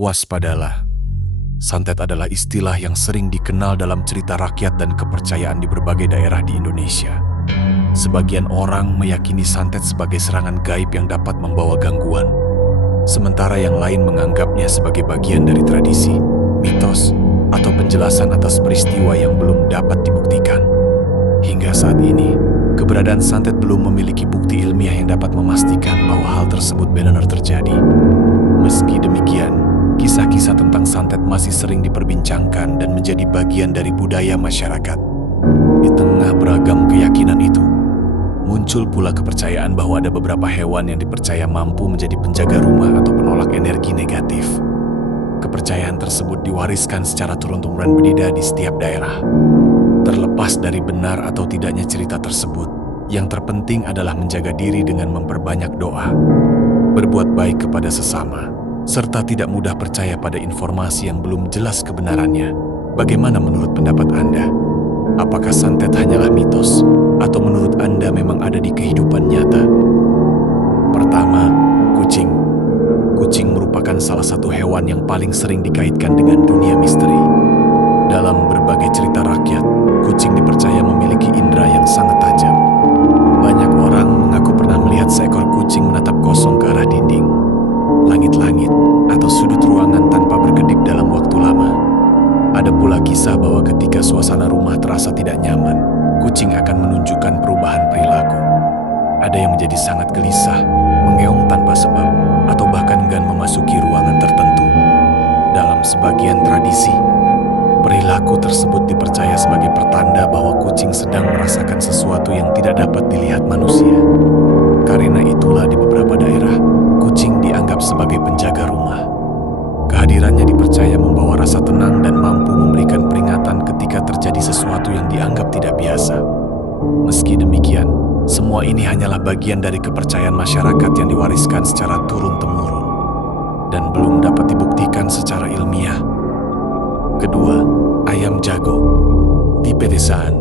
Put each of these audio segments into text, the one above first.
Waspadalah. Santet adalah istilah yang sering dikenal dalam cerita rakyat dan kepercayaan di berbagai daerah di Indonesia. Sebagian orang meyakini santet sebagai serangan gaib yang dapat membawa gangguan, sementara yang lain menganggapnya sebagai bagian dari tradisi, mitos, atau penjelasan atas peristiwa yang belum dapat dibuktikan. Hingga saat ini, keberadaan santet belum memiliki bukti ilmiah yang dapat memastikan bahwa hal tersebut benar terjadi. Meski demikian, kisah-kisah tentang santet masih sering diperbincangkan dan menjadi bagian dari budaya masyarakat. Di tengah beragam keyakinan itu, muncul pula kepercayaan bahwa ada beberapa hewan yang dipercaya mampu menjadi penjaga rumah atau penolak energi negatif. Kepercayaan tersebut diwariskan secara turun-temurun berbeda di setiap daerah. Terlepas dari benar atau tidaknya cerita tersebut, yang terpenting adalah menjaga diri dengan memperbanyak doa, berbuat baik kepada sesama, serta tidak mudah percaya pada informasi yang belum jelas kebenarannya. Bagaimana menurut pendapat Anda? Apakah santet hanyalah mitos, atau menurut Anda memang ada di kehidupan nyata? Pertama, kucing. Kucing merupakan salah satu hewan yang paling sering dikaitkan dengan dunia misteri. Dalam berbagai cerita rakyat, kucing dipercaya memiliki indera yang sangat tajam. Banyak orang mengaku pernah melihat seekor kucing menatap kosong ke arah dinding, langit-langit, atau sudut ruangan tanpa berkedip dalam waktu lama. Ada pula kisah bahwa ketika suasana rumah terasa tidak nyaman, kucing akan menunjukkan perubahan perilaku. Ada yang menjadi sangat gelisah, mengeong tanpa sebab, atau bahkan enggan memasuki ruangan tertentu. Dalam sebagian tradisi, perilaku tersebut dipercaya sebagai pertanda bahwa kucing sedang merasakan sesuatu yang tidak dapat dilihat manusia. Karena itulah di beberapa daerah, kucing dianggap sebagai penjaga rumah. Kehadirannya dipercaya membawa rasa tenang dan mampu memberikan peringatan ketika terjadi sesuatu yang dianggap tidak biasa. Meski demikian, semua ini hanyalah bagian dari kepercayaan masyarakat yang diwariskan secara turun-temurun dan belum dapat dibuktikan secara ilmiah. Kedua, ayam jago. Di pedesaan,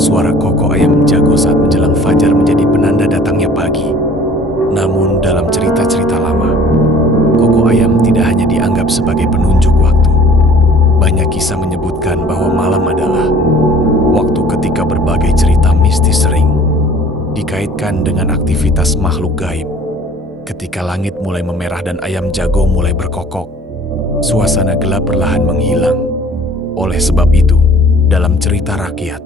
suara kokok ayam jago saat menjelang fajar menjadi penanda datangnya pagi. Namun dalam cerita-cerita lama, kokok ayam tidak hanya dianggap sebagai penunjuk waktu. Banyak kisah menyebutkan bahwa malam adalah waktu ketika berbagai cerita mistis sering dikaitkan dengan aktivitas makhluk gaib. Ketika langit mulai memerah dan ayam jago mulai berkokok, suasana gelap perlahan menghilang. Oleh sebab itu, dalam cerita rakyat,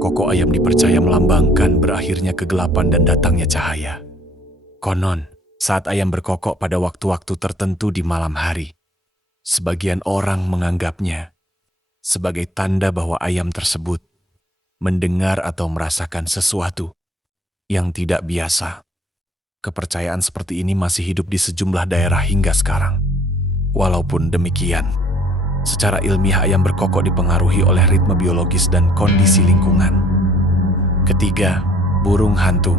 kokok ayam dipercaya melambangkan berakhirnya kegelapan dan datangnya cahaya. Konon, saat ayam berkokok pada waktu-waktu tertentu di malam hari, sebagian orang menganggapnya sebagai tanda bahwa ayam tersebut mendengar atau merasakan sesuatu yang tidak biasa. Kepercayaan seperti ini masih hidup di sejumlah daerah hingga sekarang. Walaupun demikian, secara ilmiah ayam berkokok dipengaruhi oleh ritme biologis dan kondisi lingkungan. Ketiga, burung hantu.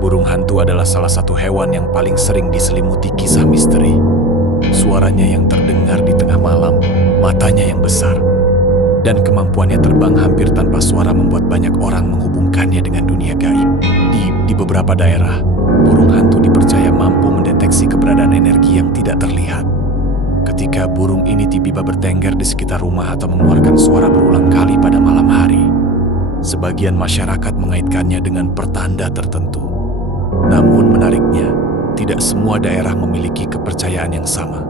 Burung hantu adalah salah satu hewan yang paling sering diselimuti kisah misteri. Suaranya yang terdengar di tengah malam, matanya yang besar, dan kemampuannya terbang hampir tanpa suara membuat banyak orang menghubungkannya dengan dunia gaib. Di beberapa daerah, burung hantu dipercaya mampu mendeteksi keberadaan energi yang tidak terlihat. Ketika burung ini tiba-tiba bertengger di sekitar rumah atau mengeluarkan suara berulang kali pada malam hari, sebagian masyarakat mengaitkannya dengan pertanda tertentu. Namun menariknya, tidak semua daerah memiliki kepercayaan yang sama.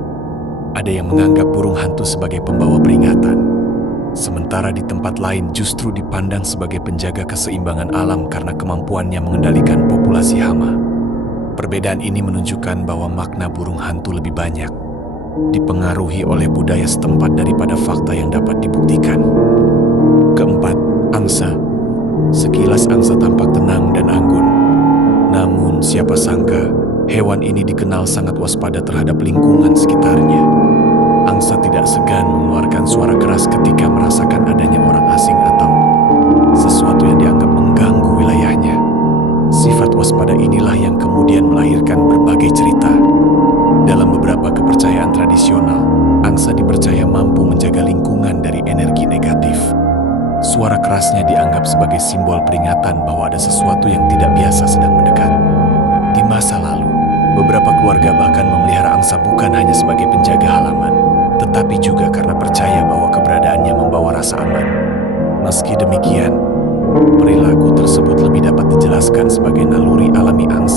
Ada yang menganggap burung hantu sebagai pembawa peringatan, sementara di tempat lain justru dipandang sebagai penjaga keseimbangan alam karena kemampuannya mengendalikan populasi hama. Perbedaan ini menunjukkan bahwa makna burung hantu lebih banyak dipengaruhi oleh budaya setempat daripada fakta yang dapat dibuktikan. Keempat, angsa. Sekilas angsa tampak tenang dan anggun. Namun siapa sangka, hewan ini dikenal sangat waspada terhadap lingkungan sekitarnya. Angsa tidak segan mengeluarkan suara keras ketika merasakan adanya orang asing atau sesuatu yang dianggap mengganggu wilayahnya. Sifat waspada inilah yang kemudian melahirkan berbagai cerita. Dalam beberapa kepercayaan tradisional, angsa dipercaya mampu menjaga lingkungan dari energi negatif. Suara kerasnya dianggap sebagai simbol peringatan bahwa ada sesuatu yang tidak biasa sedang mendekat. Di masa lalu, Beberapa keluarga bahkan memelihara angsa bukan hanya sebagai penjaga halaman, tetapi juga karena percaya bahwa keberadaannya membawa rasa aman. Meski demikian, perilaku tersebut lebih dapat dijelaskan sebagai naluri alami angsa